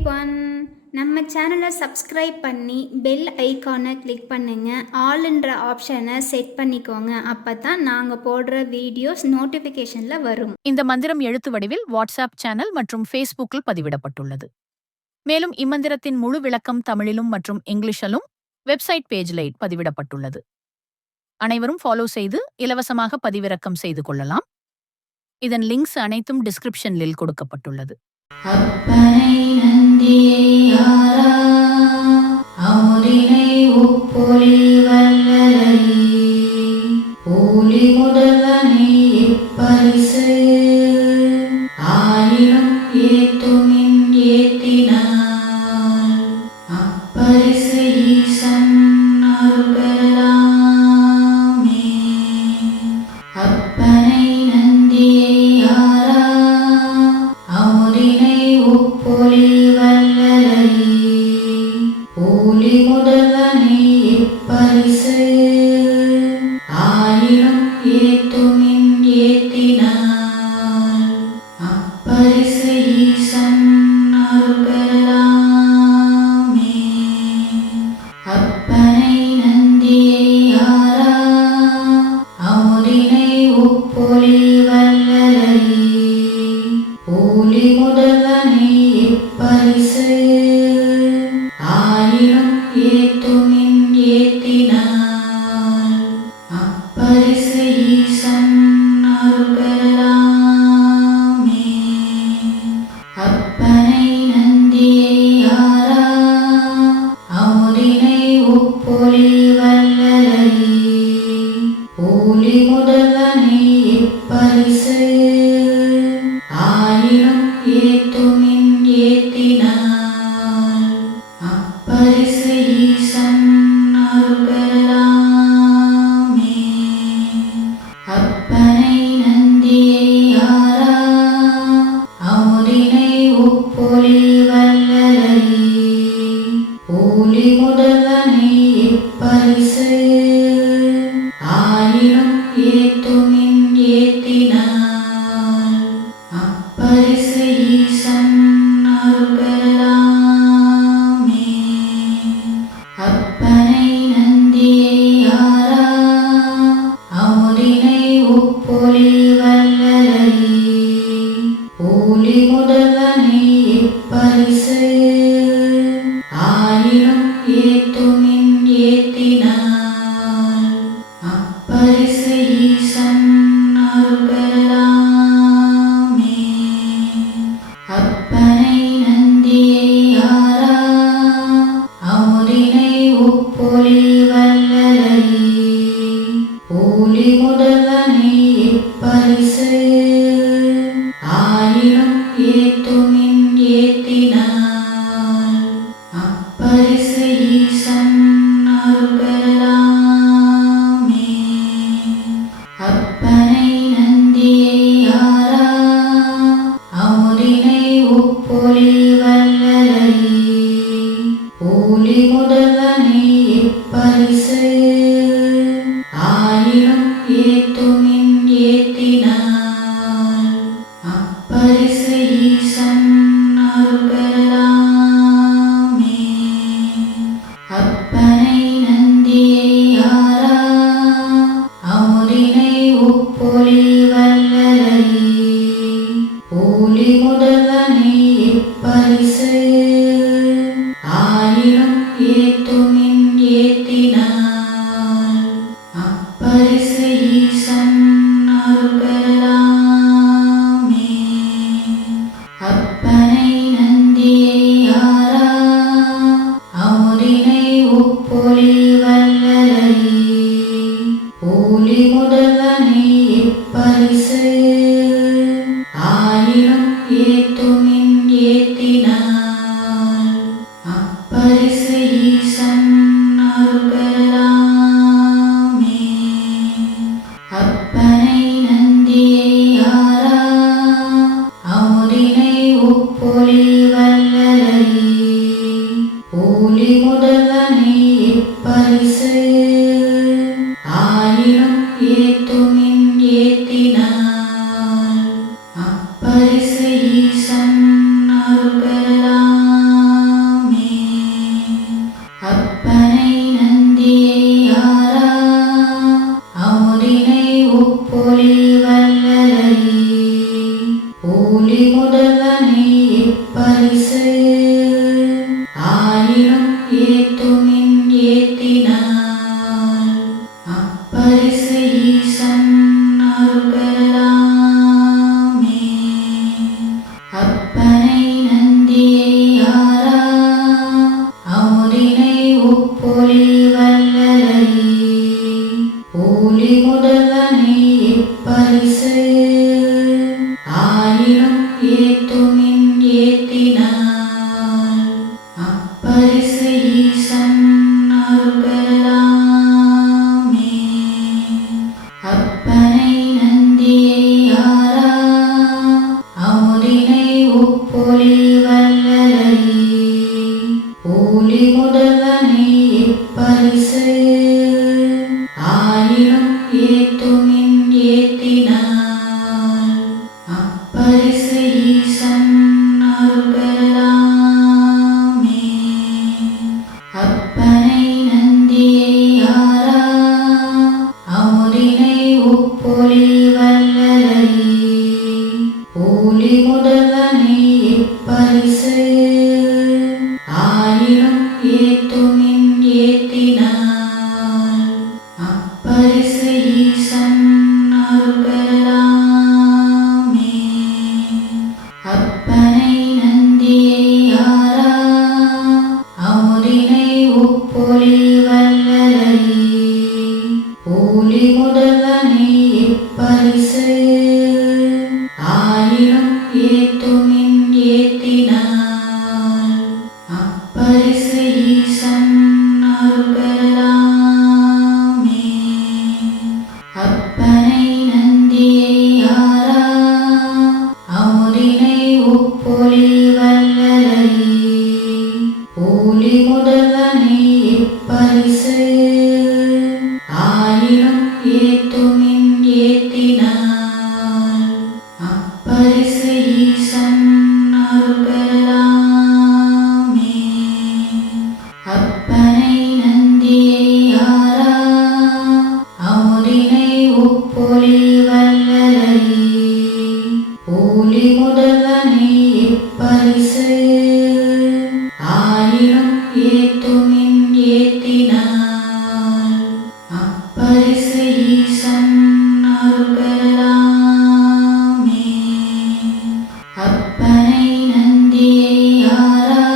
Everyone. நம்ம சேனலை subscribe பண்ணி பெல் ஐக்கானை கிளிக் பண்ணுங்கள். ஆல்ன்ற ஆப்ஷனை செட் பண்ணிக்கோங்க. அப்போ தான் நாங்கள் போடுற வீடியோஸ் நோட்டிஃபிகேஷனில் வரும். இந்த மந்திரம் எழுத்து வடிவில் வாட்ஸ்அப் சேனல் மற்றும் ஃபேஸ்புக்கில் பதிவிடப்பட்டுள்ளது. மேலும் இம்மந்திரத்தின் முழு விளக்கம் தமிழிலும் மற்றும் இங்கிலீஷிலும் வெப்சைட் பேஜில் பதிவிடப்பட்டுள்ளது. அனைவரும் ஃபாலோ செய்து இலவசமாக பதிவிறக்கம் செய்து கொள்ளலாம். இதன் லிங்க்ஸ் அனைத்தும் டிஸ்கிரிப்ஷனில் கொடுக்கப்பட்டுள்ளது. அப்பனை நந்தியை ஆரா அமுதினை உப்பொலி வல்லலை ஊழி முதல்வனை இப்பரிசு ஆயினும் ஏத்துமின் ஏத்தினால் அப்பரிசு ஈசன் அருள் பெறலாமே. அப்பனை நந்தியை ஆரா அமுதினை உப்பொலி வல்லலை ஊழி முதல்வனை இப்பரிசு ஆயினும் ஏத்துமின் ஏத்தினால் அப்பரிசு ஈசன் அருள் பெறலாமே. அப்பனை நந்தியை ஆரா அமுதினை உப்பொலி வல்லலை ஊழி முதல்வனை இப்பரிசு ஆயினும் ஏத்துமின் ஏத்தினால் அப்பரிசு ஈசன் அருள் பெறலாமே. அப்பனை நந்தியை ஆரா அமுதினை உப்பொலி வல்லலை ஊழி முதல்வனை இப்பரிசு ஆயினும் ஏத்துமின் ஏத்தினால் அப்பரிசு ஈசன் அருள் பெறலாமே. அப்பனை நந்தியை ஆரா அமுதினை உப்பொலி வல்லலை ஊழி முதல்வனை இப்பரிசு ஆயினும் ஏத்துமின் ஏத்தினால் அப்பரிசு ஈசன் அருள் பெறலாமே. அப்பனை நந்தியை ஆரா அமுதினை உப்பொலி வல்லலை ஊழி முதல்வனை இப்பரிசு ஆயினும் ஏத்துமின் ஏத்தினால் அப்பரிசு ஈசன் அருள் பெறலாமே. அப்பனை நந்தியை ஆரா அமுதினை உப்பொலி வல்லலை ஊழி முதல்வனை இப்பரிசு ஆயினும் ஏத்துமின் ஏத்தினால் அப்பரிசு ஈசன் அருள் பெறலாமே. அப்பனை நந்தியை ஆரா அமுதினை உப்பொலி வல்லலை ஊழி முதல்வனை இப்பரிசு ஆயினும் ஏத்துமின் ஏத்தினால் அப்பரிசு ஈசன் அருள் பெறலாமே. அப்பனை நந்தியை ஆரா அமுதினை உப்பொலி வல்லலை ஊழி முதல்வனை இப்பரிசு ஆயினும் ஏத்துமின் ஏத்தினால் அப்பரிசு ஈசன் அருள் பெறலாமே. அப்பனை நந்தியை ஆரா அமுதினை உப்பொலி வல்லலை ஊழி முதல்வனை இப்பரிசு ஆயினும் ஏத்துமின் ஏத்தினால் அப்பரிசு ஈசன் அருள் பெறலாமே. அப்பனை நந்தியை ஆரா அமுதினை உப்பொலி வல்லலை ஊழி முதல்வனை இப்பரிசு ஆயினும் ஏத்துமின் ஏத்தினால் போலி முதல்வனே இப்பரிசு ஆயினும் ஏத்துமின் ஏத்தினால் அப்பரிசு ஈசன் அருள் பெறலாமே. அப்பனை நந்தியை ஆரா அமுதினை உப்பொலி வல்லலை போலி முதல்வனே இப்பரிசு ஆயினும் ஏத்துமின் ஏத்தினால் அப்பரிசு ஈசன் அருள் பெறலாமே. அப்பனை நந்தியை ஆரா அமுதினை உப்பொலி வல்லலை போலி முதல்வனே இப்பரிசு ஆயினும் ஏத்துமின் ஏத்தினால் அப்பரிசு ஈசன் அருள் பெறலாமே. அப்பனை நந்தியை ஆரா அமுதினை உப்பொலி வல்லலை போலி முதல்வனே இப்பரிசு ஆயினும் ஏத்துமின் ஏத்தினால் அப்பரிசு ஈசன் அருள் பெறலாமே. அப்பனை நந்தியை ஆரா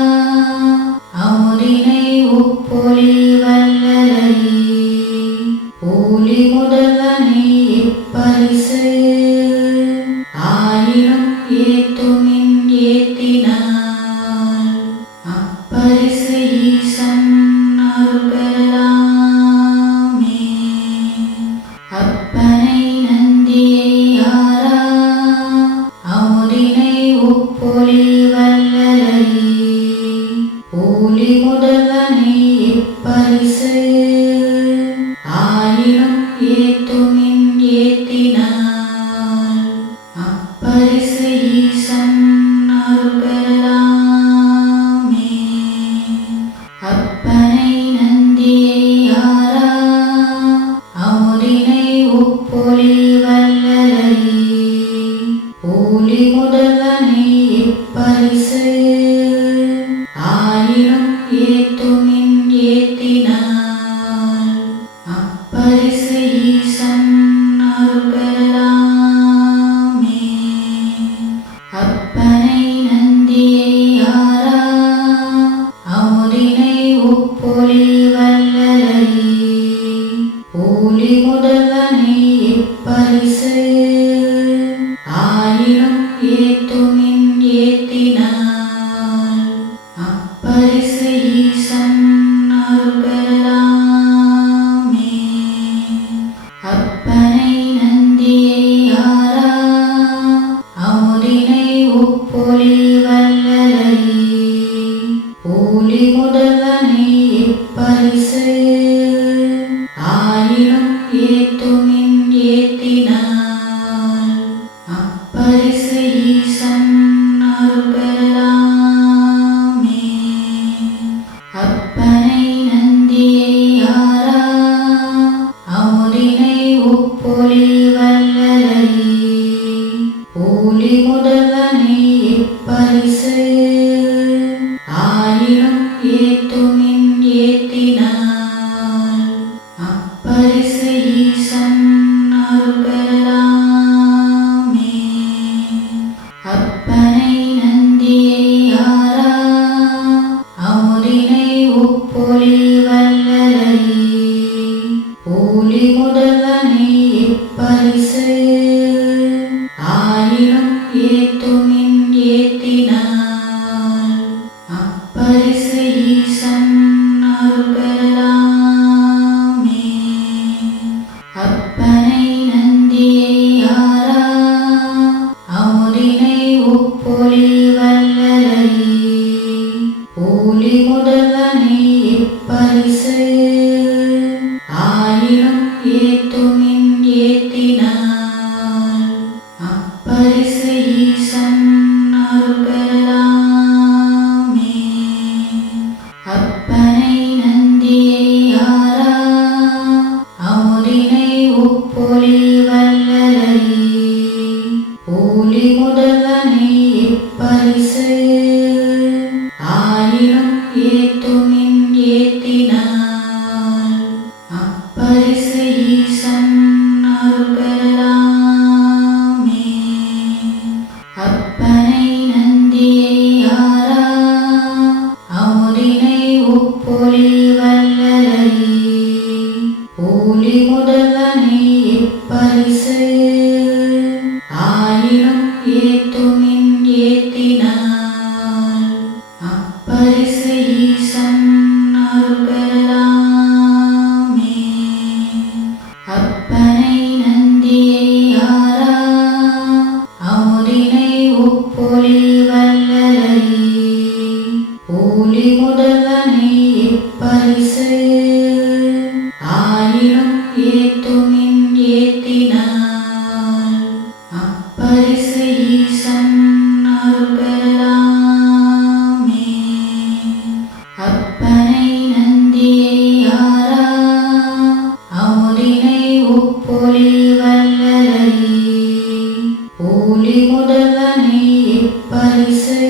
அமுதினை உப்பொலி வல்லலை போலி முதல்வனே இப்பரிசு ஆயினும் ஏத்துமின் ஏத்தினால் அப்பரிசு ஈசன் அருள் பெறலாமே. அப்பனை நந்தியை ஆரா அமுதினை உப்பொலி வல்லலை போலி முதல்வனே இப்பரிசு ஆயினும் ஏத்துமின் ஏத்தினால் அப்பரிசு ஈசன் அருள் பெறலாமே. அப்பனை நந்தியை ஆரா அமுதினை உப்பொலி வல்லலை போலி முதல்வனே இப்பரிசு ஆயினும் ஏத்துமின் ஏத்தினால் அப்பரிசு ஈசன் அருள் பெறலாமே. அப்பனை நந்தியை ஆரா அமுதினை உப்பொலி வல்லலை போலி முதல்வனே இப்பரிசு ஆயினும் ஏத்துமின் ஏத்தினால் அப்பரிசு ஈசன் அருள் பெறலாமே. அப்பனை நந்தியை ஆரா அமுதினை உப்பொலி வல்லலை போலி முதல்வனே இப்பரிசு ஆயினும் ஏத்துமின் ஏத்தினால் அப்பரிசு ஈசன் அருள் பெறலாமே. அப்பனை நந்தியை ஆரா அமுதினை உப்பொலி வல்லலை போலி முதல்வனே இப்பரிசு ஆயினும் ஏத்துமின் ஏத்தினால் அப்பரிசு ஈசன் அருள் பெறலாமே. அப்பனை நந்தியை ஆரா அமுதினை உப்பொலி வல்லலை போலி முதல்வனே இப்பரிசு ஆயினும் ஏத்துமின் ஏத்தினால் அப்பரிசு ஈசன் அருள் பெறலாமே. அப்பனை நந்தியை ஆரா அமுதினை உப்பொலி வல்லலை போலி முதல்வனே இப்பரிசு ஆயினும் ஏத்துமின் ஏத்தினால் அப்பரிசு ஈசன் அருள் பெறலாமே. அப்பனை நந்தியை ஆரா அமுதினை உப்பொலி வல்லலை போலி முதல்வனே இப்பரிசு ஆயினும் ஏத்து ஒளி முதல்வனை இப்பரிசு ஆயினும் ஏத்துமின் ஏத்தினால் அப்பரிசு ஈசன் அருள் பெறலாமே. அப்பனை நந்தியை ஆரா அமுதினை உப்பொலி வல்லலை ஒளி முதல்வனை இப்பரிசு ஆயினும் ஏத்துமின் ஏத்தினால் அப்பரிசு ஈசன் அருள் பெறலாமே. அப்பனை நந்தியை ஆரா அமுதினை உப்பொலி வல்லலை ஒளி முதல்வனை இப்பரிசு ஆயினும் ஏத்துமின் ஏத்தினால் அப்பரிசு ஈசன் அருள் பெறலாமே. அப்பனை நந்தியை ஆரா அமுதினை உப்பொலி வல்லலை ஒளி முதல்வனை இப்பரிசு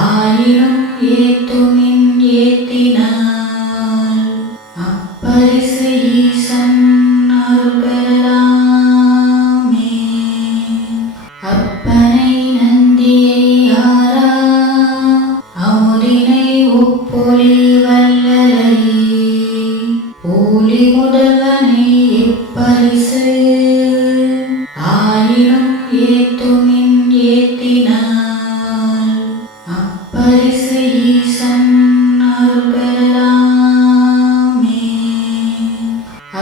ஆயினும் ஏத்துமின் ஏத்தினால் அப்பரிசு ஈசன் அருள் பெறலாமே. அப்பனை நந்தியை ஆரா அமுதினை உப்பொலி வல்லலை ஒளி முதல்வனை இப்பரிசு ஆயினும் ஏத்துமின் ஏத்தினால் அப்பரிசு ஈசன் அருள் பெறலாமே.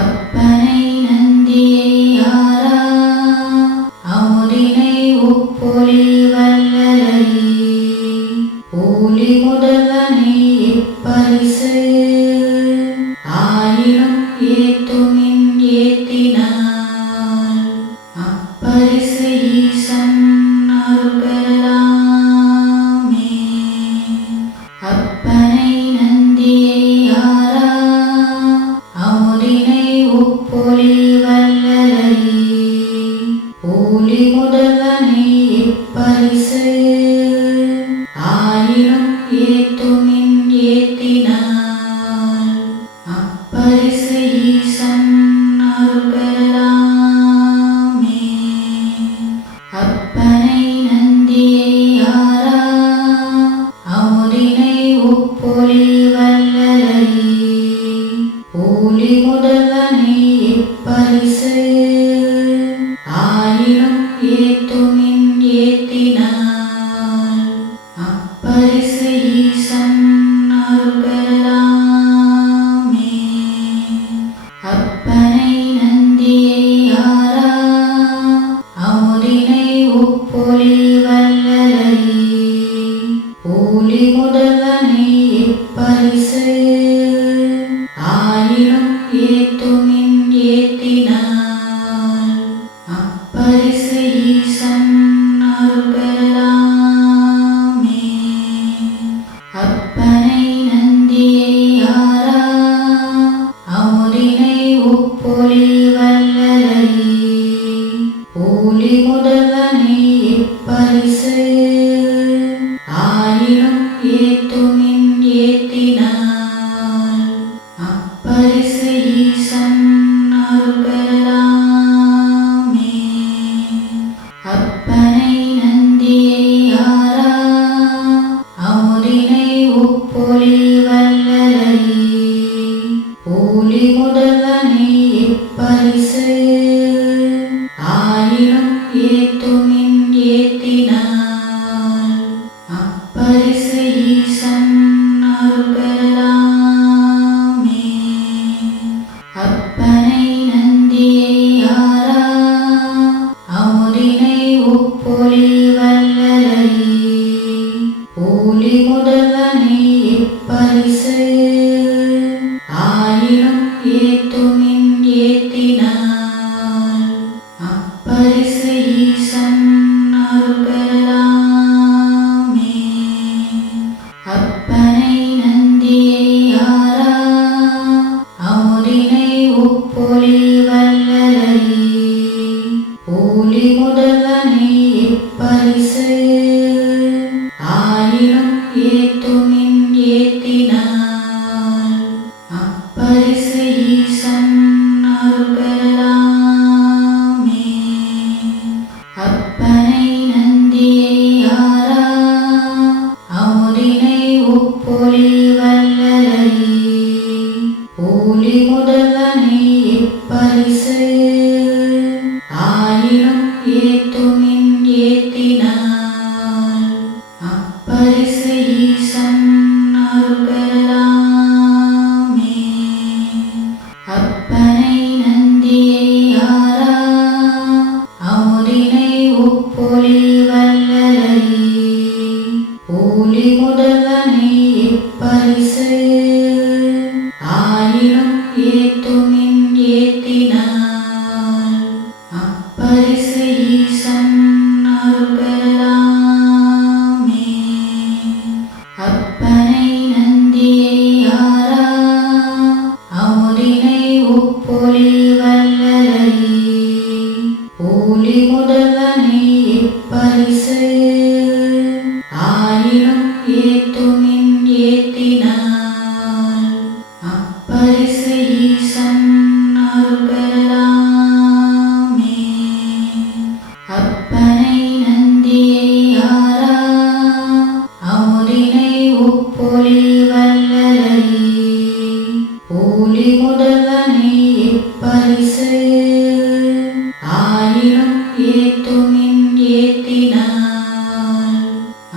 அப்பனை நந்தியை ஆரா அமுதினை உப்பொலி வல்லலை ஒளி முதல்வனை இப்பரிசு ஆயினும் ஏத்துமின் ஏத்தினால் அப்பரிசு ஈசன் அருள் பெறலாமே. அப்பனை நந்தியை ஆரா அமுதினை உப்பொலி வல்லலை ஒளி முதல்வனை இப்பரிசு ஆயினும் ஏத்துமின் ஏத்தினால் அப்பரிசு ஈசன் அருள் பெறலாமே. அப்பனை நந்தியை ஆரா அமுதினை உப்பொலி வல்லலை ஒளி முதல்வனை இப்பரிசு ஆயினும் ஏத்துமின் ஏத்தினால் அப்பரிசு ஈசன் அருள் பெறலாமே. அப்பனை நந்தியை ஆரா அமுதினை உப்பொலி வல்லலை ஒளி முதல்வனை இப்பரிசு ஆயினும் ஏத்துமின் ஏத்தினால் அப்பரிசு ஈசன் அருள் பெறலாமே. அப்பனை நந்தியை ஆரா அமுதினை உப்பொலி வல்லலை ஒளி முதல்வனை இப்பரிசு ஆயினும் ஏத்துமின் ஏத்தினால் அப்பரிசு ஈசன் அருள் பெறலாமே. அப்பனை நந்தியை ஆரா அமுதினை உப்பொலி வல்லலை ஒளி முதல்வனை இப்பரிசு ஆயினும் ஏத்துமின் ஏத்தினால் அப்பரிசு ஈசன் அருள் பெறலாமே. அப்பனை நந்தியை ஆரா அமுதினை உப்பொலி வல்லலை ஒளி முதல்வனை இப்பரிசு ஆயினும் ஏத்துமின் ஏத்தினால் அப்பரிசு ஈசன் அருள் பெறலாமே. அப்பனை நந்தியை ஆரா அமுதினை உப்பொலி வல்லலை ஒளி முதல்வனே இப்பரிசு ஆயினும் ஏத்துமின் ஏத்தினால் அப்பரிசு ஈசன் அருள் பெறலாமே. அப்பனை நந்தியை ஆரா அமுதினை உப்பொலி வல்லலை ஊழி முதல்வனே இப்பரிசு ஆயினும் ஏத்துமின் ஏத்தினால் அப்பரிசு ஈசன் அருள் பெறலாமே. அப்பனை நந்தியை ஆரா அமுதினை உப்பொலி வல்லலை ஊழி முதல்வனே இப்பரிசு ஆயினும் ஏத்துமின் ஏத்தினால் அப்பரிசு ஈசன் அருள் பெறலாமே. அப்பனை நந்தியை ஆரா அமுதினை உப்பொலி வல்லலை ஊழி முதல்வனே இப்பரிசு ஆயினும் ஏத்துமின் ஏத்தினால் அப்பரிசு ஈசன் அருள் பெறலாமே. அப்பனை நந்தியை ஆரா அமுதினை உப்பொலி வல்லலை ஊழி முதல்வனே இப்பரிசு ஆயினும் ஏத்துமின் ஏத்தினால்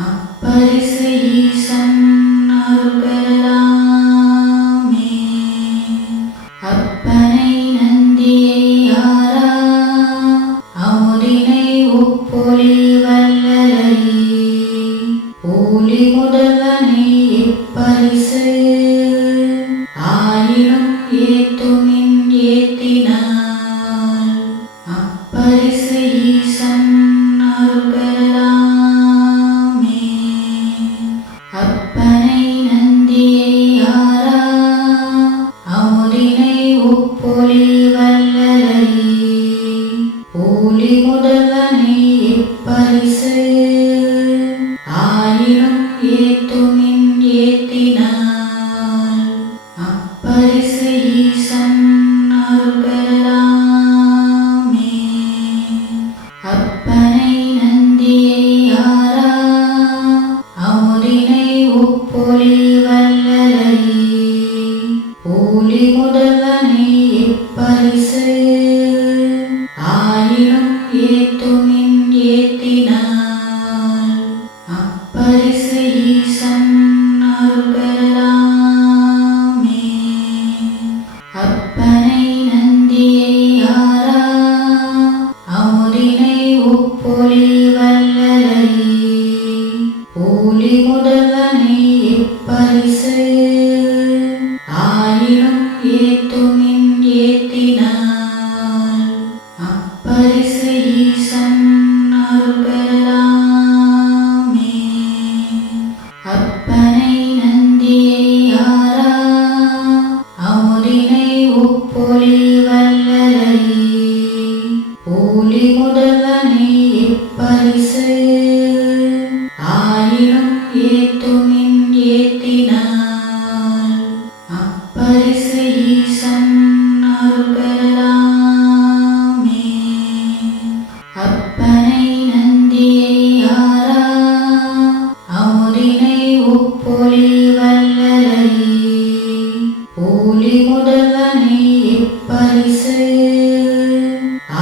அப்பரிசு ஈசன் அருள் பெறலாமே. அப்பனை நந்தியை ஆரா அமுதினை உப்பொலி வல்லலை ஊழி முதல்வனே இப்பரிசு ஆயினும் ஏத்துமின் ஏத்தினால் அப்பரிசு ஈசன் அருள் பெறலாமே. அப்பனை நந்தியை ஆரா அமுதினை உப்பொலி வல்லலை ஊழி முதல்வனே இப்பரிசு ஆயினும் ஏத்துமின் ஏத்தினால் அப்பரிசு ஈசன் அருள் பெறலாமே. அப்பனை நந்தியை ஆரா அமுதினை உப்பொலி வல்லலை ஊழி முதல்வனே இப்பரிசு ஆயினும் ஏத்துமின் ஏத்தினால் அப்பரிசு ஈசன் அருள் பெறலாமே. அப்பனை நந்தியை ஆரா அமுதினை உப்பொலி வல்லலை ஊழி முதல்வனே இப்பரிசு ஆயினும் ஏத்துமின் ஏத்தினால் அப்பரிசு ஈசன் அருள் பெறலாமே. அப்பனை நந்தியை ஆரா அமுதினை உப்பொலி வல்லலை ஊழி முதல்வனே இப்பரிசு ஆயினும் ஏத்துமின் ஏத்தினால் அப்பரிசு ஈசன் அருள் பெறலாமே. அப்பனை நந்தியை ஆரா அமுதினை உப்பொலி வல்லலை ஊழி முதல்வனே இப்பரிசு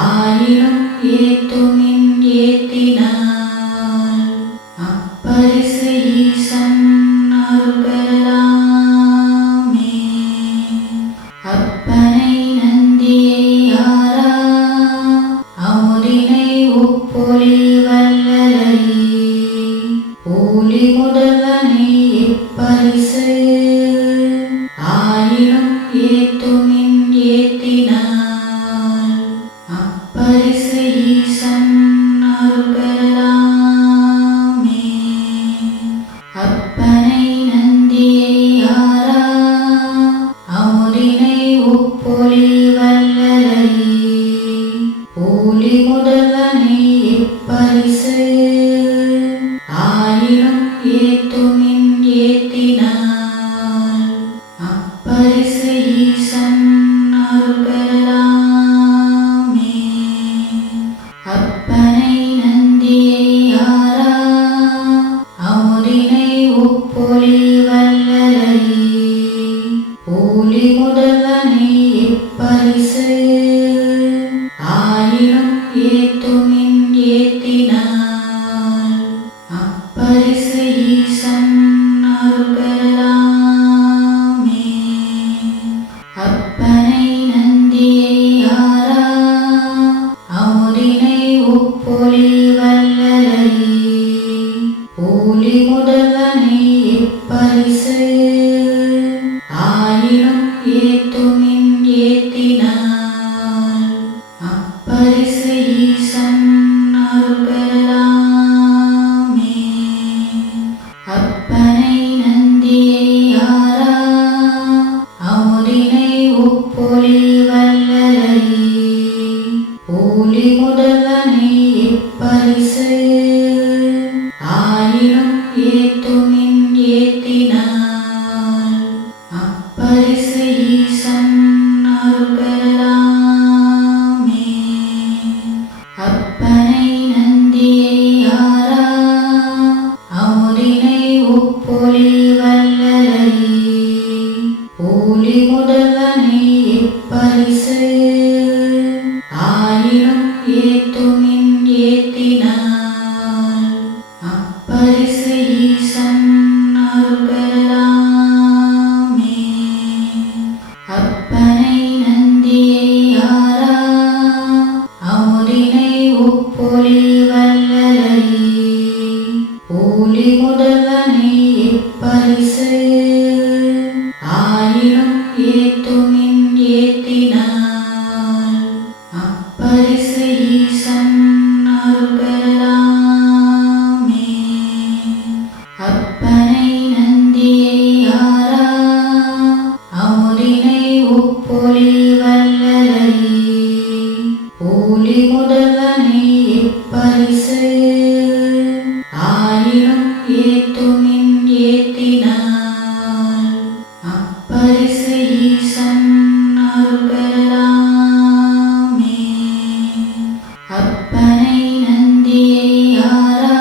ஆயினும் ஏத்துமின் ஏத்தினால் அப்பரிசு ஈசன் அருள் பெறலாமே. அப்பனை நந்தியை ஆரா அமுதினை உப்பொலி வல்லலை ஊழி முதல்வனே இப்பரிசு ஆயினும் ஏத்துமின் ஏத்தினால் அப்பரிசு ஈசன் அருள் பெறலாமே. அப்பனை நந்தியை ஆரா அமுதினை உப்பொலி வல்லலை ஊழி முதல்வனே ஏத்தினால் அப்பரிசு ஈசன் அருள் பெறலாமே. அப்பனை நந்தியை ஆரா அமுதினை உப்பொலி வல்லலை ஒளி முதல்வனை இப்பரிசு ஆயினும் ஏத்துமின் ஏத்தினால் அப்பரிசு ஈசன் அருள் பெறலாமே. அப்பனை நந்தியை ஆரா அமுதினை உப்பொலி வல்லலை ஒளி முதல்வனை இப்பரிசு ஆயினும் ஏத்துமின் ஏத்தினால் அப்பரிசு ஈசன் அருள் பெறலாமே. அப்பனை நந்தியை ஆரா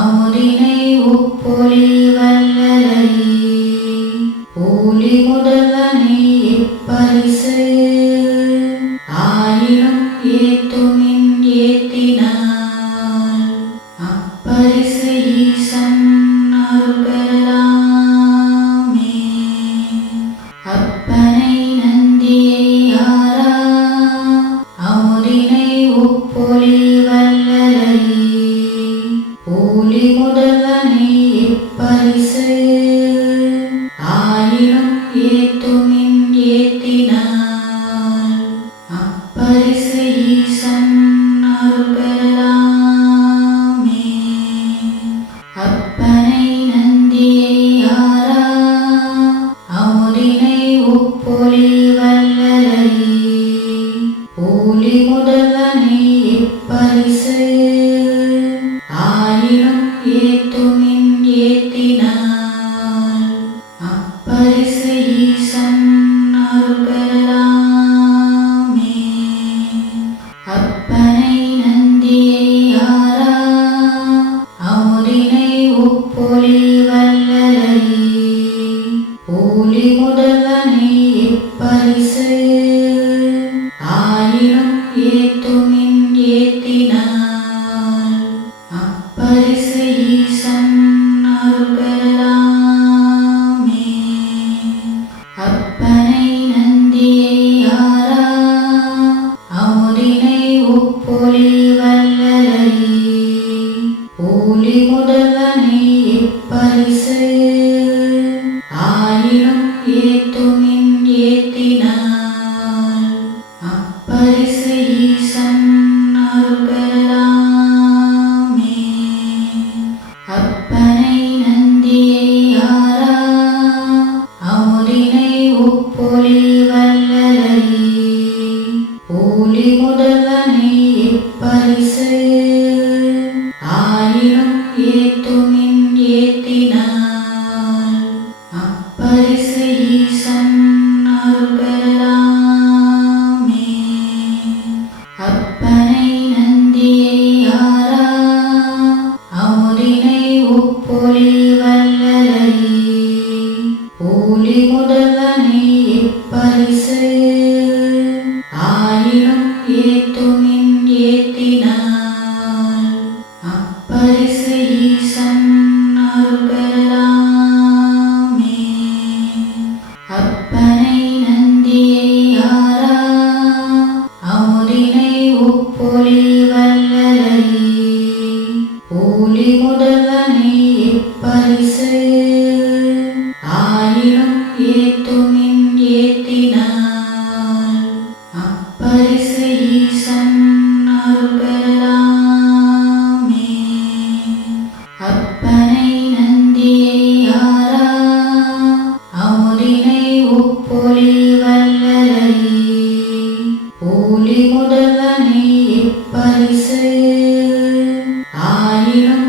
அமுதினை உப்பொலி வல்லலை ஒளி முதல்வனை இப்பரிசு ஆயினும் ஏத்துமின் ஏத்தினால் அப்பரிசு ஈசன் அருள் பெறலாமே. அப்பனை நந்தியை ஆரா அமுதினை உப்பொலி வல்லலை ஒளி முதல்வனை இப்பரிசு ஆயினும் ஏத்துமின் ஏத்தினால் அப்பரிசு ஈசன் அருள் பெறலாமே. அப்பனை நந்தியை ஆரா அமுதினை உப்பொலி வல்லலை ஒளி முதல்வனை இப்பரிசு ஆயினும் ஏத்துமின் ஏத்தினால் அப்பரிசு ஈசன் அருள் பெறலாமே. அப்பனை நந்தியை ஆரா அமுதினை உப்பொலி வல்லலை ஒளி முதல்வனை இப்பரிசு ஆயினும் ஏத்துமின் ஏத்தினால் அப்பரிசு ஈசன் அருள் பெறலாமே. அப்பனை நந்தியை ஆரா அமுதினை உப்பொலி வல்லலை ஒளி முதல்வனை இப்பரிசு ஆயினும் ஏத்துமின் ஏத்தினால் அப்பரிசு ஈசன் அருள் பெறலாமே. அப்பனை நந்தியை ஆரா அமுதினை உப்பொலி வல்லலை ஒளி முதல்வனை இப்பரிசு ஆயினும் ஏத்துமின் ஏத்தினால் அப்பரிசு ஈசன் அருள் பெறலாமே. அப்பனை நந்தியை ஆரா அமுதினை உப்பொலி வல்லலை ஒளி முதல்வனை இப்பரிசு ஆயினும் ஏத்துமின் ஏத்தினால் அப்பரிசு ஈசன் அருள் பெறலாமே. அப்பனை நந்தியை ஆரா அமுதினை உப்பொலி வல்லலை ஒளி முதல்வனை இப்பரிசு ஆயினும் ஏத்துமின் ஏத்தினால் அப்பரிசு ஈசன் அருள் பெறலாமே. அப்பனை நந்தியை ஆரா அமுதினை உப்பொலி வல்லலை ஒளி முதல்வனை இப்பரிசு ஆயினும்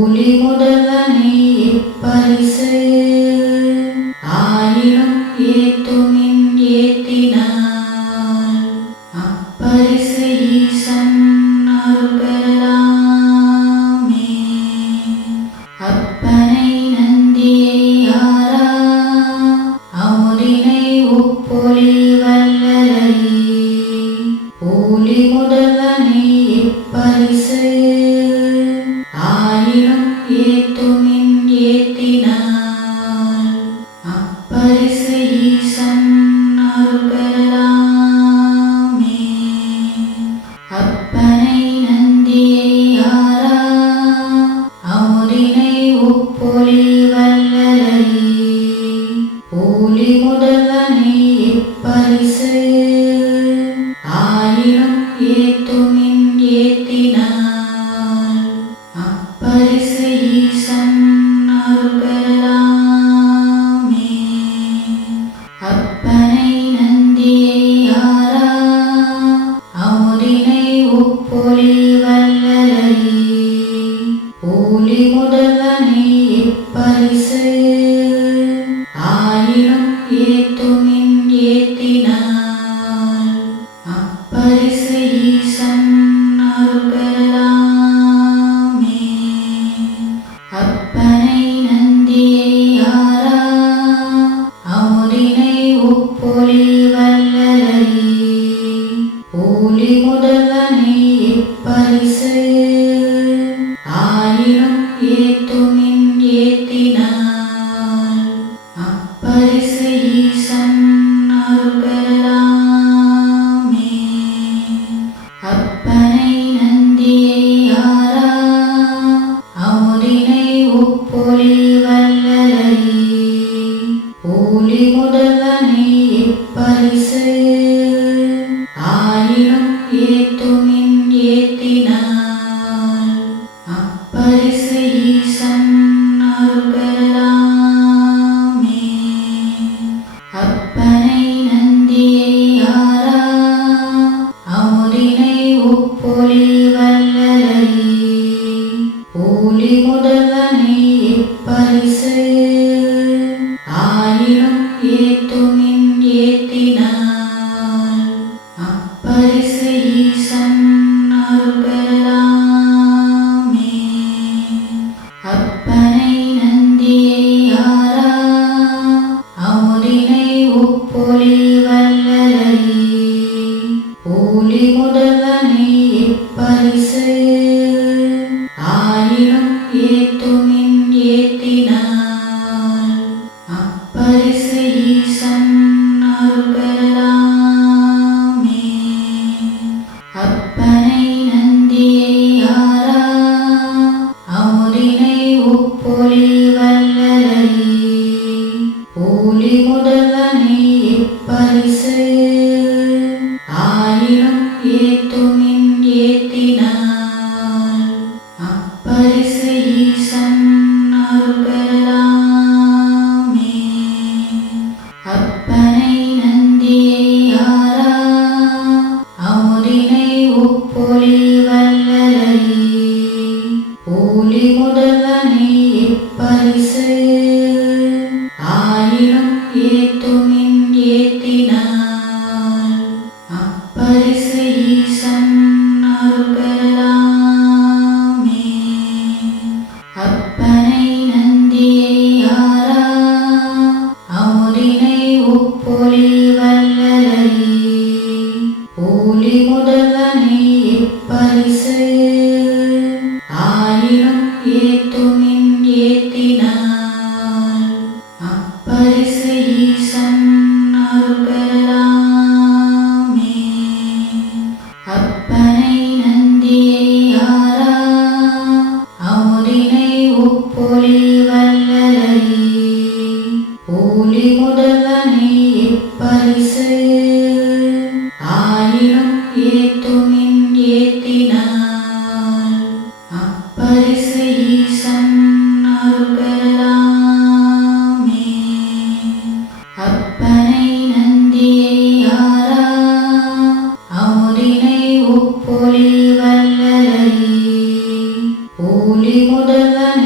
ஒளி முதல்வனே இப்பரிசு ஆயினும் ஏத்துமின் ஏத்தினால் அப்பரிசு ஈசன் அருள் பெறலாமே. அப்பனை நந்தியை ஆரா அமுதினை உப்பொலி வல்லலை ஒளி முதல்வனே இப்பரிசு ஆயினும் ஏத்துமின் ஏத்தினால் அப்பரிசு ஈசன் அருள் பெறலாமே. அப்பனை நந்தியை ஆரா அமுதினை உப்பொலி வல்லலை ஒளி முதல்வனே இப்பரிசு ஆயினும் ஏத்துமின் ஏத்தினால் அப்பரிசு ஈசன் அருள் பெறலாமே. அப்பனை நந்தியை ஆரா அமுதினை உப்பொலி வல்லலை ஒளி முதல்வனே இப்பரிசு ஆயினும் ஏத்துமின் ஏத்தினால் அப்பரிசு ஈசன் அருள் பெறலாமே. அப்பனை நந்தியை ஆரா அமுதினை உப்பொலி வல்லலை ஒளி முதல்வனே இப்பரிசு ஆயினும் ஏத்துமின் ஏத்தினால் அப்பரிசு ஈசன் அருள் பெறலாமே. அப்பனை நந்தியை ஆரா அமுதினை உப்பொலி வல்லலை ஒளி முதல்வனே இப்பரிசு ஆயினும் ஏத்துமின் ஏத்தினால் அப்பரிசு ஈசன் அருள் பெறலாமே. அப்பனை நந்தியை ஆரா அமுதினை உப்பொலி வல்லலை ஒளி முதல்வனே இப்பரிசு ஆயினும் ஏத்துமின் ஏத்தினால் அப்பரிசு ஈசன் அருள் பெறலாமே. அப்பனை நந்தியை ஆரா அமுதினை உப்பொலி வல்லலை ஒளி முதல்வனே இப்பரிசு ஆயினும் ஏத்துமின் ஏத்தினால் அப்பரிசு ஈசன் அருள் பெறலாமே. அப்பனை நந்தியை ஆரா அமுதினை உப்பொலி வல்லலை ஒளி முதல்வனே இப்பரிசு ஆயினும் ஏத்துமின் ஏத்தினால் அப்பரிசு ஈசன் அருள் பெறலாமே. அப்பனை நந்தியை ஆரா அமுதினை உப்பொலி வல்லலை ஒளி முதல்வனே இப்பரிசு ஆயினும் ஏத்துமின் ஏத்தினால் அப்பரிசு ஈசன் அருள் பெறலாமே. அப்பனை நந்தியை ஆரா அமுதினை உப்பொலி வல்லலை ஒளி முதல்வனே இப்பரிசு ஆயினும் ஏத்துமின் ஏத்தினால் அப்பரிசு ஈசன் அருள் பெறலாமே. அப்பனை நந்தியை ஆரா அமுதினை உப்பொலி வல்லலை ஒளி முதல்வனே இப்பரிசு ஆயினும் ஏத்துமின் ஏத்தினால் அப்பரிசு ஈசன் அருள் பெறலாமே. அப்பனை நந்தியை ஆரா அமுதினை உப்பொலி வல்லலை ஒளி முதல்வனே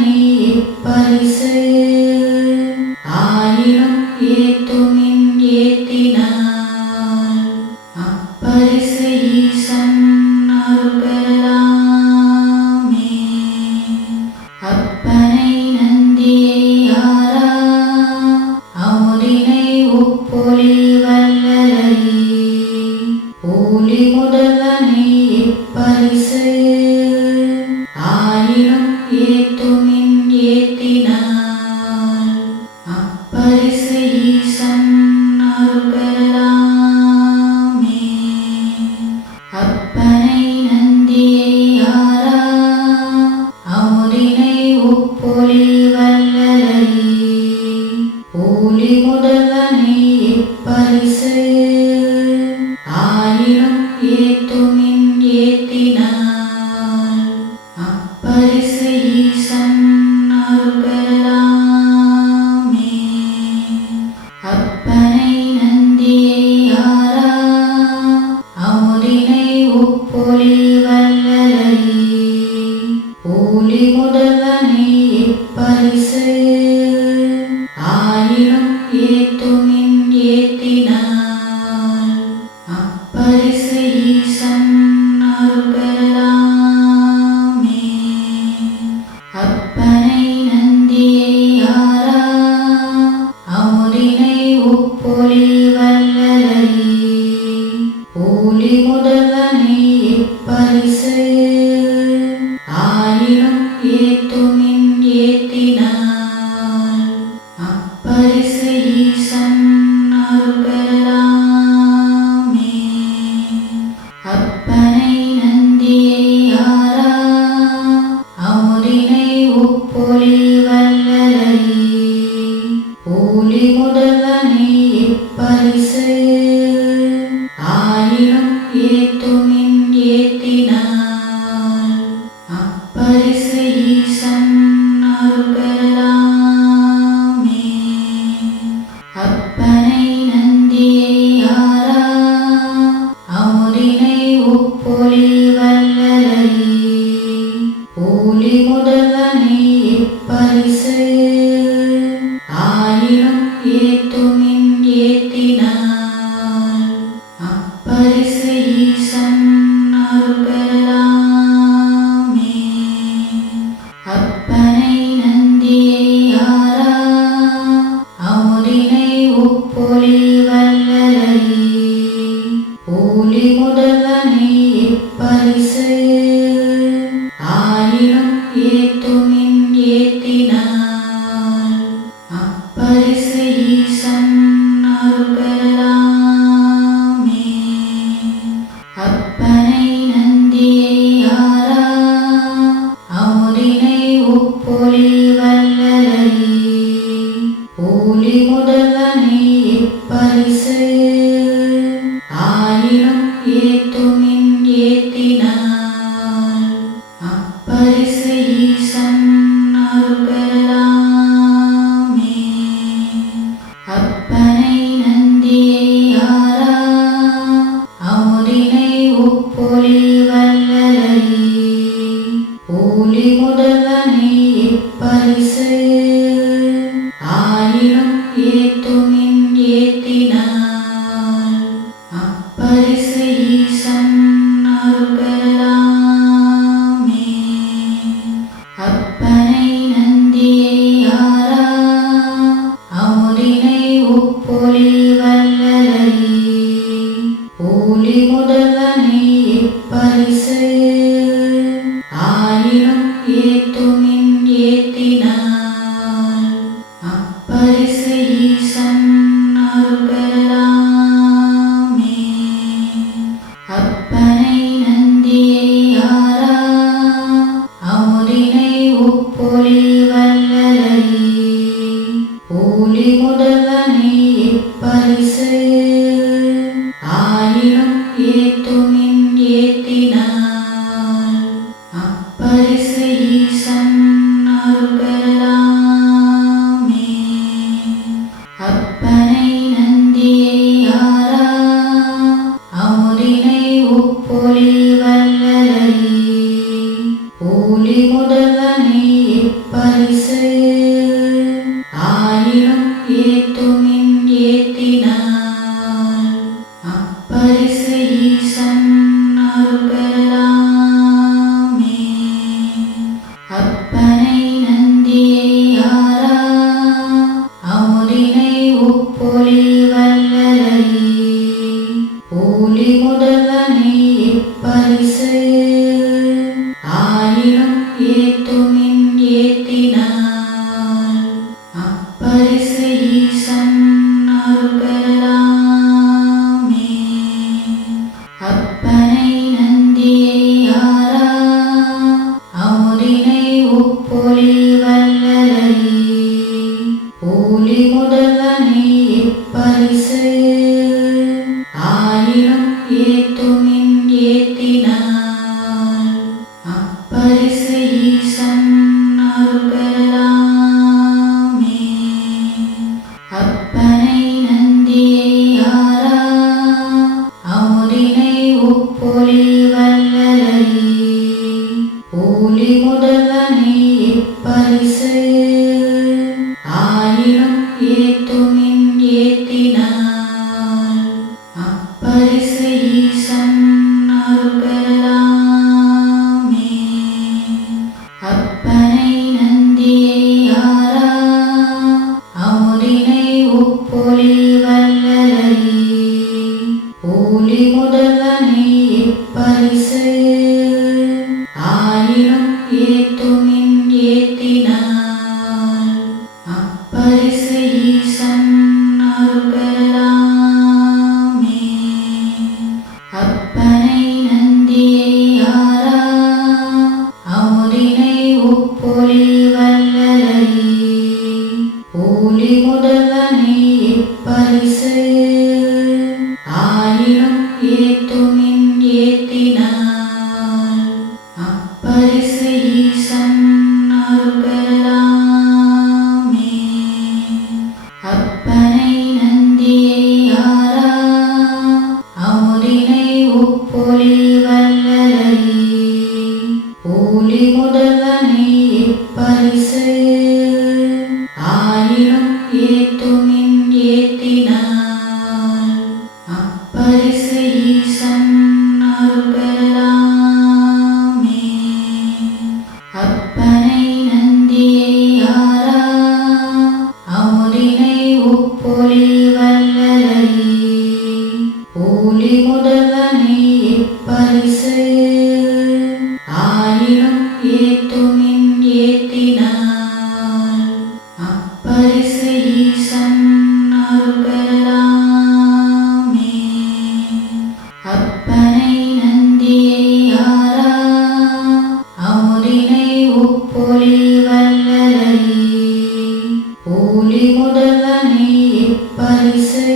அப்பரிசு ஈசன் அருள் பெறலாமே. அப்பனை நந்தியை ஆரா அமுதினை உப்பொலி வல்லலை ஒளி முதல்வனை இப்பரிசு ஆயினும் ஏத்துமின் ஏத்தினாள். அப்பரிசு ஈசன் அருள் பெறலாமே. அப்பனை நந்தியை ஆரா அமுதினை உப்பொலி வல்லலை ஒளி முதல்வனை இப்பரிசு ஆயினும் ஏத்துமின் ஏத்தினாள். அப்பரிசு ஈசன் அருள் பெறலாமே. அப்பனை நந்தியை ஆரா அமுதினை உப்பொலி வல்லலை ஒளி முதல்வனை இப்பரிசு ஆயினும் ஏத்துமின் ஏத்தினாள். அப்பரிசு ஈசன் அருள் பெறலாமே. அப்பனை நந்தியை ஆரா அமுதினை உப்பொலி வல்லலை ஒளி முதல்வனை இப்பரிசு ஆயினும் ஏத்துமின் ஏத்தினாள். அப்பரிசு ஈசன் அருள் பெறலாமே. அப்பனை நந்தியை ஆரா அமுதினை உப்பொலி வல்லலை ஒளி முதல்வனை இப்பரிசு ஆயினும் ஏத்துமின் ஏத்தினாள். அப்பரிசு ஈசன் அருள் பெறலாமே. அப்பனை நந்தியை ஆரா அமுதினை உப்பொலி வல்லலை ஒளி முதல்வனை இப்பரிசு ஆயினும் ஏத்துமின் ஏத்தினாள். அப்பரிசு ஈசன் அருள் பெறலாமே. அப்பனை நந்தியை ஆரா அமுதினை உப்பொலி வல்லலை ஒளி முதல்வனை இப்பரிசு ஆயினும் ஏத்துமின் ஏத்தினாள். அப்பரிசு ஈசன் அருள் பெறலாமே. அப்பனை நந்தியை ஆரா அமுதினை உப்பொலி வல்லலை ஒளி முதல்வனை இப்பரிசு ஆயினும் ஏத்துமின் ஏத்தினாள். அப்பரிசு ஈசன் அருள் பெறலாமே. அப்பனை நந்தியை ஆரா அமுதினை உப்பொலி வல்லலை ஒளி முதல்வனை இப்பரிசு ஆயினும் ஏத்துமின் ஏத்தினாள். அப்பரிசு ஈசன் அருள் பெறலாமே. அப்பனை நந்தியை ஆரா அமுதினை உப்பொலி வல்லலை ஒளி முதல்வனை இப்பரிசு ஆயினும் ஏத்துமின் ஏத்தினாள். அப்பரிசு ஈசன் அருள் பெறலாமே. அப்பனை நந்தியை ஆரா அமுதினை உப்பொலி வல்லலை ஒளி முதல்வனை இப்பரிசு ஆயினும் ஏத்துமின் ஏத்தினாள். அப்பரிசு ஈசன் அருள் பெறலாமே. அப்பனை நந்தியை ஆரா அமுதினை உப்பொலி வல்லலை ஒளி முதல்வனை இப்பரிசு ஆயினும் ஏத்துமின் ஏத்தினாள். அப்பரிசு ஈசன் முதல்வனை இப்பரிசு ஆயினும் ஏத்துமின் ஏத்தினால் அப்பரிசு ஈசன் அருள் பெறலாமே. அப்பனை நந்தியை ஆரா அமுதினை உப்பொலி வல்லலை ஒளி முதல்வனை இப்பரிசு ஆயினும் ஏத்துமின் ஏத்தினால் அப்பரிசு ஈசன் அருள் பெறலாமே. அப்பனை நந்தியை ஆரா அமுதினை உப்பொலி வல்லலை ஒளி முதல்வனை இப்பரிசு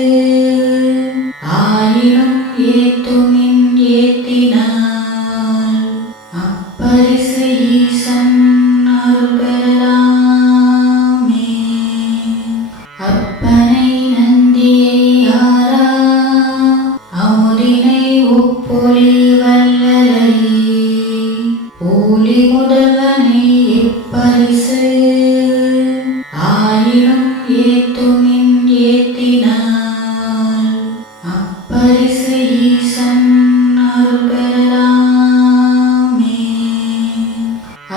ஆயினும் ஏத்துமின் ஏத்தினால் அப்பரிசு ஈசன் அருள் பெறலாமே. அப்பனை நந்தியை ஆரா அமுதினை உப்பொலி வல்லலை ஒளி முதல்வனை இப்பரிசு ஆயினும் ஏத்துமின் ஏத்தினால் அப்பரிசு ஈசன் அருள் பெறலாமே.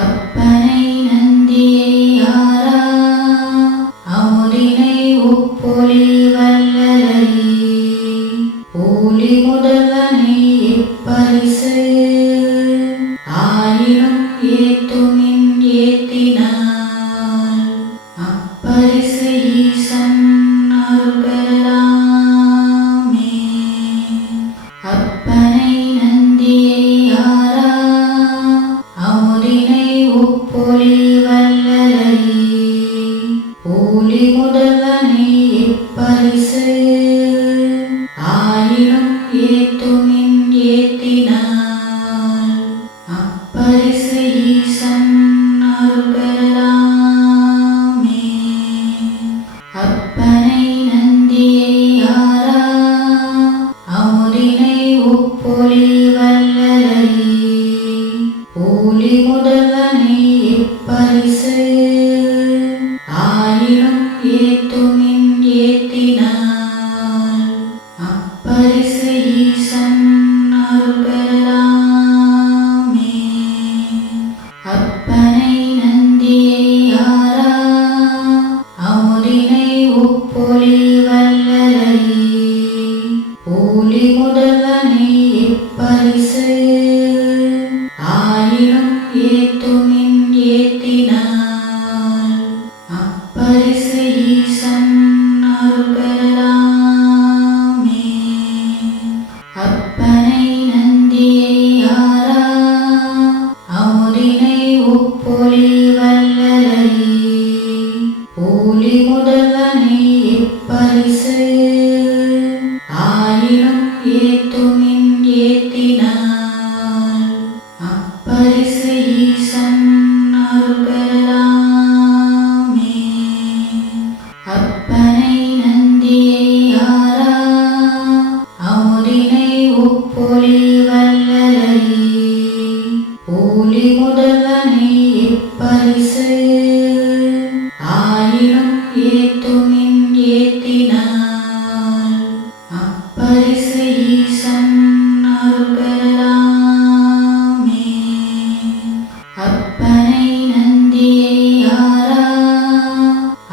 அப்பனை நந்தியை ஆரா அமுதினை உப்பொலி வல்லலை ஒளி முதல்வனை இப்பரிசு ஆயினும் ஏத்துமின் ஏத்தினால் அப்பரிசு ஈசன் அருள் பெறலாமே. அப்பனை நந்தியை ஆரா அமுதினை உப்பொலி வல்லலை ஒளி முதல்வனை இப்பரிசு ஆயினும் ஏத்துமின் ஏத்தினால் அப்பரிசு ஈசன் அருள் பெறலாமே. அப்பனை நந்தியை ஆரா அமுதினை உப்பொலி வல்லலை ஒளி முதல்வனை இப்பரிசு ஆயினும் ஏத்துமின் ஏத்தினால் அப்பரிசு ஈசன் அருள் பெறலாமே. அப்பனை நந்தியை ஆரா அமுதினை உப்பொலி வல்லலை ஒளி முதல்வனை இப்பரிசு ஆயினும் ஏத்துமின் ஏத்தினால் அப்பரிசு ஈசன் அருள் பெறலாமே. அப்பனை நந்தியை ஆரா அமுதினை உப்பொலி வல்லலை ஒளி முதல்வனை இப்பரிசு ஆயினும் ஏத்துமின் ஏத்தினால் அப்பரிசு ஈசன் அருள் பெறலாமே. அப்பனை நந்தியை ஆரா அமுதினை உப்பொலி வல்லலை ஒளி முதல்வனை இப்பரிசு ஆயினும் ஏத்துமின் ஏத்தினால் அப்பரிசு ஈசன் அருள் பெறலாமே. அப்பனை நந்தியை ஆரா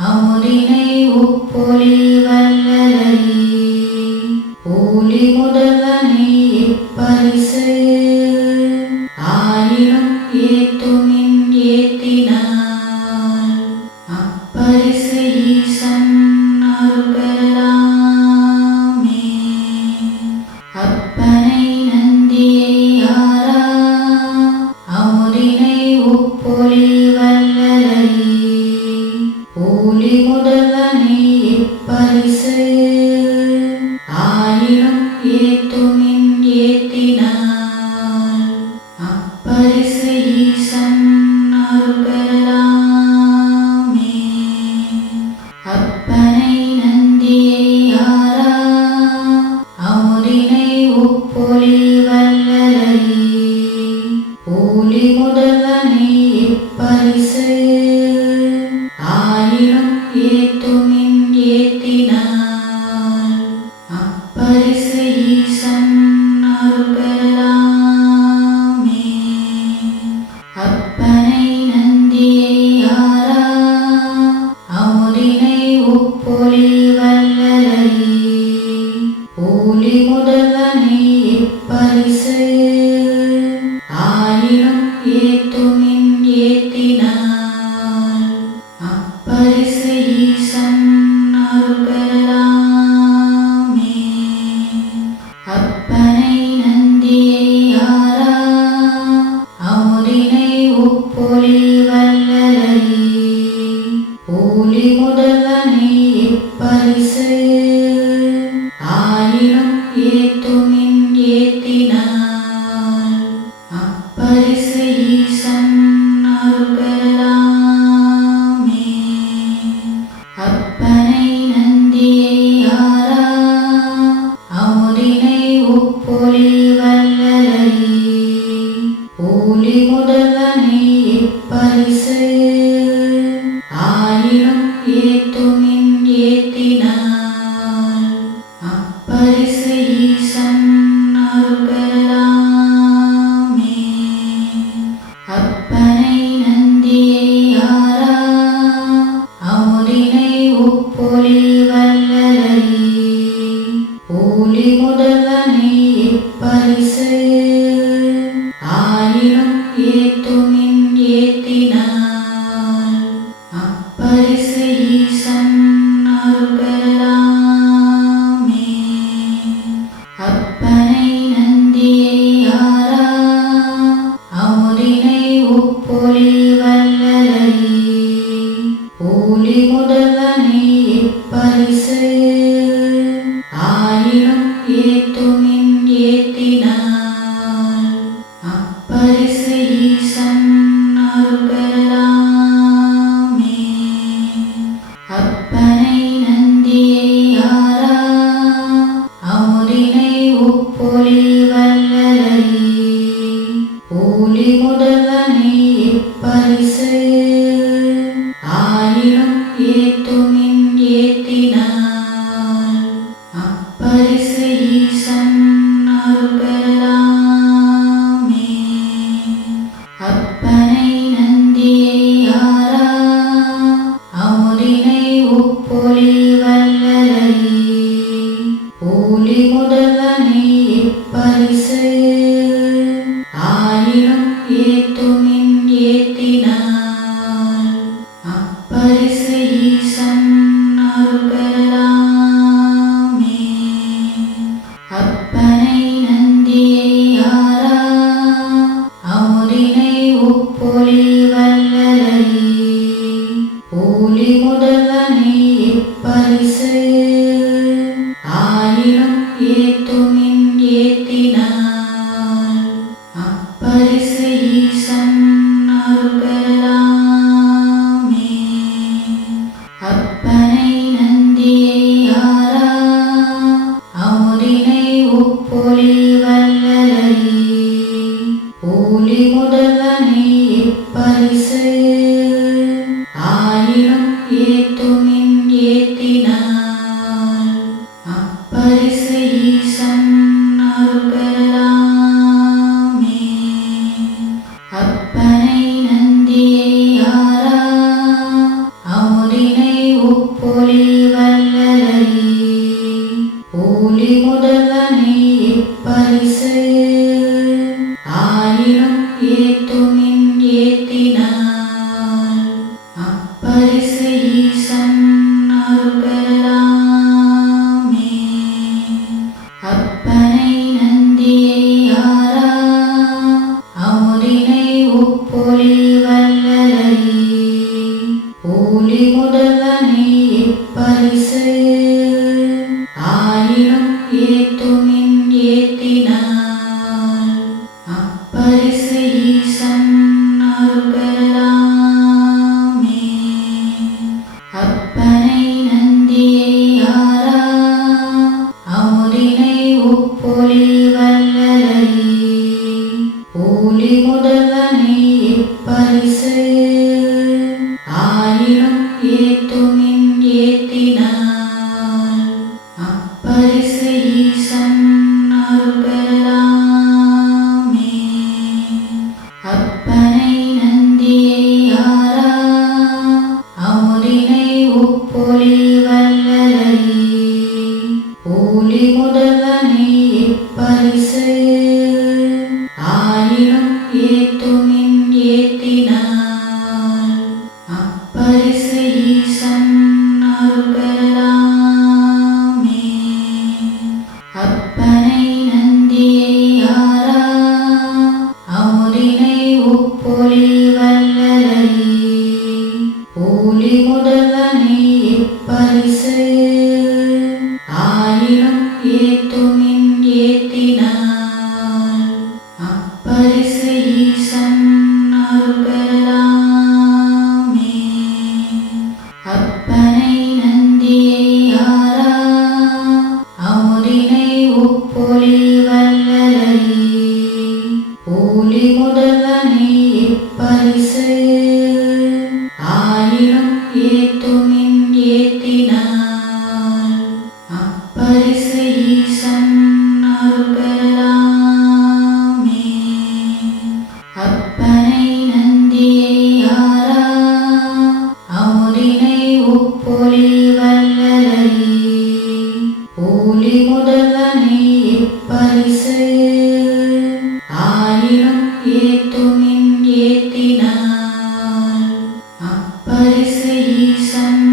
அமுதினை உப்பொலி வல்லலை ஒளி முதல்வனை இப்பரிசு ஆயினும் ஏத்துமின் ஏத்தினால் அப்பரிசு ஈசன் அருள் பெறலாமே. அப்பனை நந்தியை ஆரா அமுதினை உப்பொலி வல்லலை ஒளி முதல்வனை இப்பரிசு ஆயினும் ஏத்துமின் ஏத்தினால் அப்பரிசு ஈசன் அருள் பெறலாமே. அப்பனை நந்தியை ஆரா அமுதினை உப்பொலி வல்லலை ஒளி முதல்வனை அப்பரிசு ஈசன் அருள் பெறலாமே. அப்பனை நந்தியை ஆரா அமுதினை உப்பொலி வல்லலை ஒளி முதல்வனை இப்பரிசு ஆயினும் ஏத்துமின் ஏத்தினால் அப்பரிசு ஈசன் அருள் பெறலாமே. அப்பனை நந்தியை ஆரா அமுதினை உப்பொலி வல்லலை ஒளி முதல்வனை இப்பரிசு ஆயினும் ஏத்துமின் ஏத்தினால் அப்பரிசு ஈசன் அருள் பெறலாமே. அப்பனை நந்தியை ஆரா அமுதினை உப்பொலி வல்லலை ஒளி முதல்வனை இப்பரிசு ஆயினும் ஏத்துமின் ஏத்தினால் அப்பரிசு ஈசன் அருள் பெறலாமே. அப்பனை நந்தியை ஆரா அமுதினை உப்பொலி வல்லலை ஒளி முதல்வனை இப்பரிசு ஆயினும் ஏத்துமின் ஏத்தினால் அப்பரிசு ஈசன் அருள் பெறலாமே. அப்பனை நந்தியை ஆரா அமுதினை உப்பொலி வல்லலை ஒளி முதல்வனை இப்பரிசு ஆயினும் ஏத்துமின் ஏத்தினால் அப்பரிசு ஈசன் அருள் பெறலாமே. அப்பனை நந்தியை ஆரா அமுதினை உப்பொலி வல்லலை ஒளி முதல்வனை இப்பரிசு ஆயினும் ஏத்துமின் ஏத்தினால் அப்பரிசு ஈசன் அருள் பெறலாமே. அப்பனை நந்தியை ஆரா அமுதினை உப்பொலி வல்லலை ஒளி முதல்வனை இப்பரிசு ஆயினும் ஏத்துமின் ஏத்தினால் அப்பரிசு ஈசன் அருள் பெறலாமே. அப்பனை நந்தியை ஆரா அமுதினை உப்பொலி வல்லலை ஒளி முதல்வனை இப்பரிசு ஆயினும் ஏத்துமின் ஏத்தினால் அப்பரிசு ஈசன் அருள் பெறலாமே. அப்பனை நந்தியை ஆரா அமுதினை உப்பொலி வல்லலை ஒளி முதல்வனை இப்பரிசு ஆயினும் ஏத்துமின் ஏத்தினால் அப்பரிசு ஈசன் அருள் பெறலாமே. அப்பனை நந்தியை ஆரா அமுதினை உப்பொலி வல்லலை ஒளி முதல்வனை இப்பரிசு ஆயினும் ஏத்துமின் ஏத்தினால் அப்பரிசு ஈசன் அருள் பெறலாமே. அப்பனை நந்தியை ஆரா அமுதினை உப்பொலி வல்லலை ஒளி முதல்வனை இப்பரிசு ஆயினும் ஏத்துமின் ஏத்தினால் அப்பரிசு ஈசன் அருள் பெறலாமே. அப்பனை நந்தியை ஆரா அமுதினை உப்பொலி வல்லலை ஒளி முதல்வனை இப்பரிசு ஆயினும் ஏத்துமின் ஏத்தினால் அப்பரிசு ஈசன் ஒளி முதல்வனே இப்பரிசு ஆயினும் ஏத்துமின் ஏத்தினால் அப்பரிசு ஈசன் அருள் பெறலாமே. அப்பனை நந்தியை ஆரா அமுதினை உப்பொலி வல்லலை ஒளி முதல்வனே இப்பரிசு ஆயினும் ஏத்துமின் ஏத்தினால் அப்பரிசு ஈசன் அருள் பெறலாமே. அப்பனை நந்தியை ஆரா அமுதினை உப்பொலி வல்லலை ஒளி முதல்வனே இப்பரிசு ஆயினும் ஏத்துமின் ஏத்தினால் அப்பரிசு ஈசன்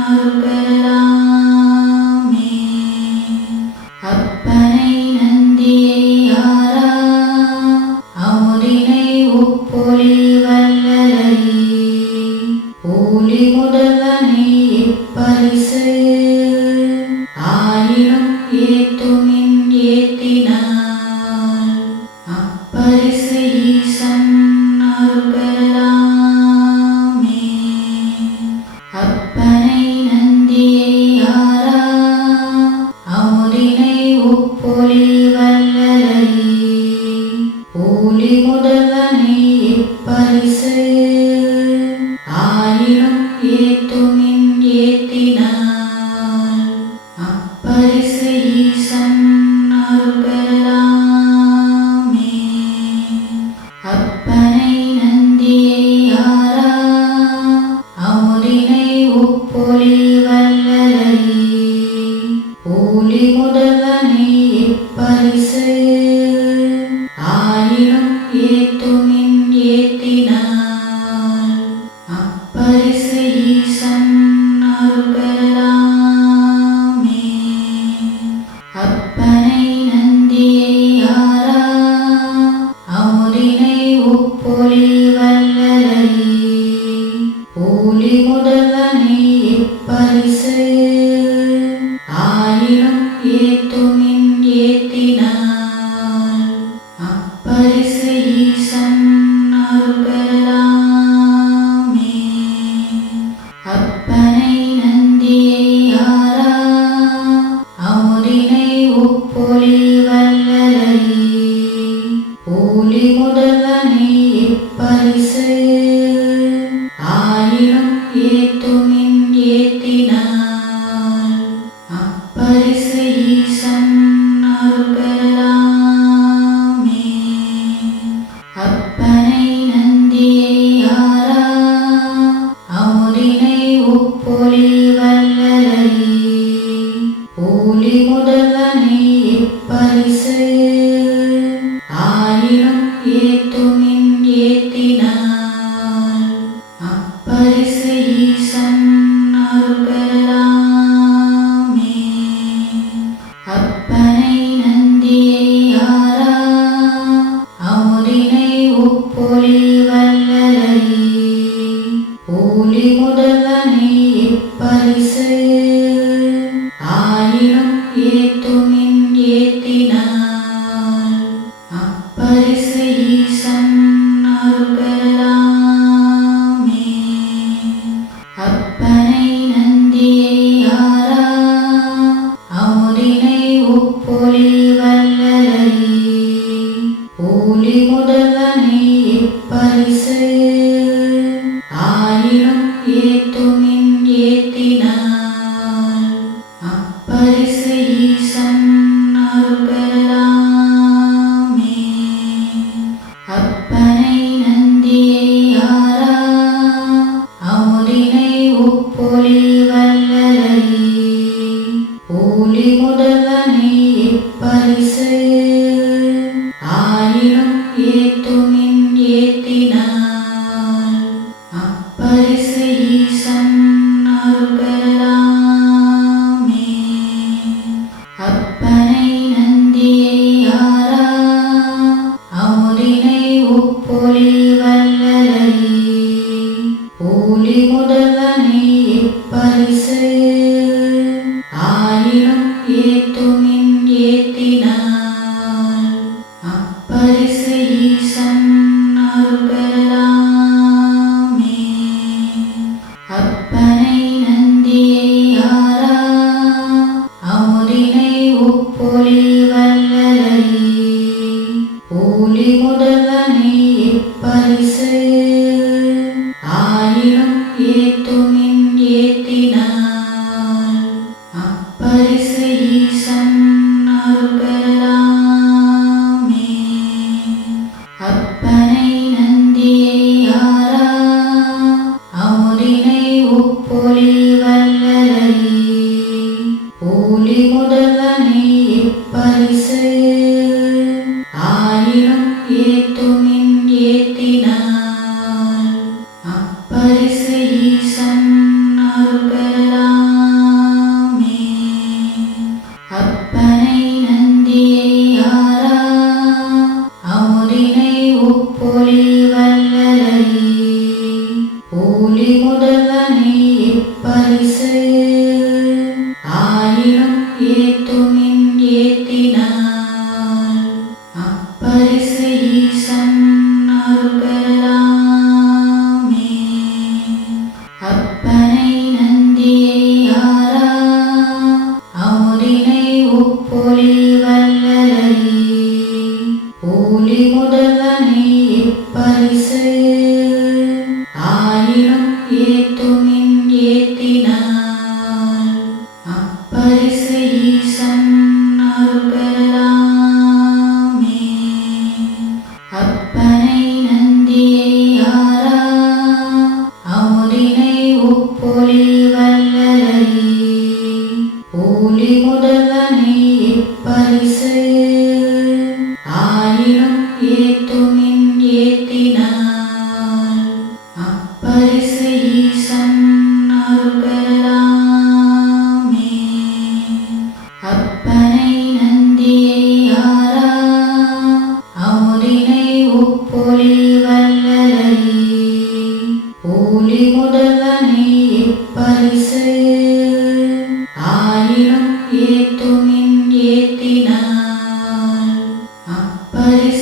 அருள் பெறலாமே. அப்பனை நந்தியை ஆரா அமுதினை உப்பொலி வல்லலை ஒளி முதல்வனே இப்பரிசு ஆயினும் ஏத்துமின் ஏத்தினால் அப்பரிசு ஈசன் அருள் பெறலாமே. அப்பனை நந்தியை ஆரா அமுதினை உப்பொலி வல்லலை ஒளி முதல்வனே இப்பரிசு ஆயினும் ஏத்துமின் ஏத்தினால் அப்பரிசு ஈசன் அருள் பெறலாமே. அப்பனை நந்தியை ஆரா அமுதினை உப்பொலி வல்லலை ஒளி முதல்வனே இப்பரிசு ஆயினும் ஏத்துமின் ஏத்தினால் அப்பரிசு ஈசன் அருள் பெறலாமே. அப்பனை நந்தியை ஆரா அமுதினை உப்பொலி வல்லலை ஒளி முதல்வனே இப்பரிசு ஆயினும் ஏத்துமின் ஏத்தினால் அப்பரிசு ஈசன் அருள் பெறலாமே. அப்பனை நந்தியை ஆரா அமுதினை உப்பொலி வல்லலை ஒளி முதல்வனே இப்பரிசு ஆயினும் ஏத்துமின் ஏத்தினால் அப்பரிசு ஈசன் அருள் பெறலாமே. அப்பனை நந்தியை ஆரா அமுதினை உப்பொலி வல்லலை ஒளி முதல்வனே இப்பரிசு ஆயினும் ஏத்துமின் ஏத்தினால் அப்பரிசு ஈசன் அருள் பெறலாமே. அப்பனை நந்தியை ஆரா அமுதினை உப்பொலி வல்லலை ஒளி முதல்வனே இப்பரிசு ஆயினும் ஏத்துமின் ஏத்தினால் அப்பரிசு ஈசன் அருள் பெறலாமே. அப்பனை நந்தியை ஆரா அமுதினை உப்பொலி வல்லலை ஒளி முதல்வனே இப்பரிசு ஆயினும் ஏத்துமின் ஏத்தினால் அப்பரிசு ஈசன் அருள் பெறலாமே. அப்பனை நந்தியை ஆரா அமுதினை உப்பொலி வல்லலை ஒளி முதல்வனே இப்பரிசு ஆயினும் ஏத்துமின் ஏத்தினால் அப்பரிசு ஈசன் அருள் பெறலாமே. அப்பனை நந்தியை ஆரா அமுதினை உப்பொலி வல்லலை ஒளி ஒளி முதல்வனே இப்பரிசு ஆயினும் ஏத்துமின் ஏத்தினால் அப்பரிசு ஈசன் அருள் பெறலாமே. அப்பனை நந்தியை ஆரா அமுதினை ஒப்பொலி வல்லலை ஒளி முதல்வனே இப்பரிசு ஆயினும் ஏத்துமின் ஏத்தினால் அப்பரிசு ஈசன் அருள் பெறலாமே. அப்பனை நந்தியை ஆரா அமுதினை ஒப்பொலி வல்லலை ஒளி முதல்வனே இப்பரிசு ஆயினும் ஏத்துமின் ஏத்தினால் அப்பரிசு ஈசன் அருள் பெறலாமே. அப்பனை நந்தியை ஆரா அமுதினை ஒப்பொலி வல்லலை ஒளி முதல்வனே இப்பரிசு ஆயினும் ஏத்துமின் ஏத்தினால் அப்பரிசு ஈசன் அருள் பெறலாமே. அப்பனை நந்தியை ஆரா அமுதினை ஒப்பொலி வல்லலை ஒளி முதல்வனே இப்பரிசு ஆயினும் ஏத்துமின் ஏத்தினால் அப்பரிசு ஈசன் அருள் பெறலாமே. அப்பனை நந்தியை ஆரா அமுதினை ஒப்பொலி வல்லலை ஒளி முதல்வனே இப்பரிசு ஆயினும் ஏத்துமின் ஏத்தினால் அப்பரிசு ஈசன் அருள் பெறலாமே. அப்பனை நந்தியை ஆரா அமுதினை ஒப்பொலி வல்லலை ஒளி முதல்வனே இப்பரிசு ஆயினும் ஏத்துமின் ஏத்தினால் அப்பரிசு ஈசன் அருள் பெறலாமே. அப்பனை நந்தியை ஆரா அமுதினை ஒப்பொலி வல்லலை ஒளி முதல்வனே இப்பரிசு ஆயினும் ஏத்துமின் ஏத்தினால் அப்பரிசு ஈசன் அருள் பெறலாமே. அப்பனை நந்தியை ஆரா அமுதினை ஒப்பொலி வல்லலை ஒளி முதல்வனே இப்பரிசு ஆயினும் ஏத்துமின் ஏத்தினால் அப்பரிசு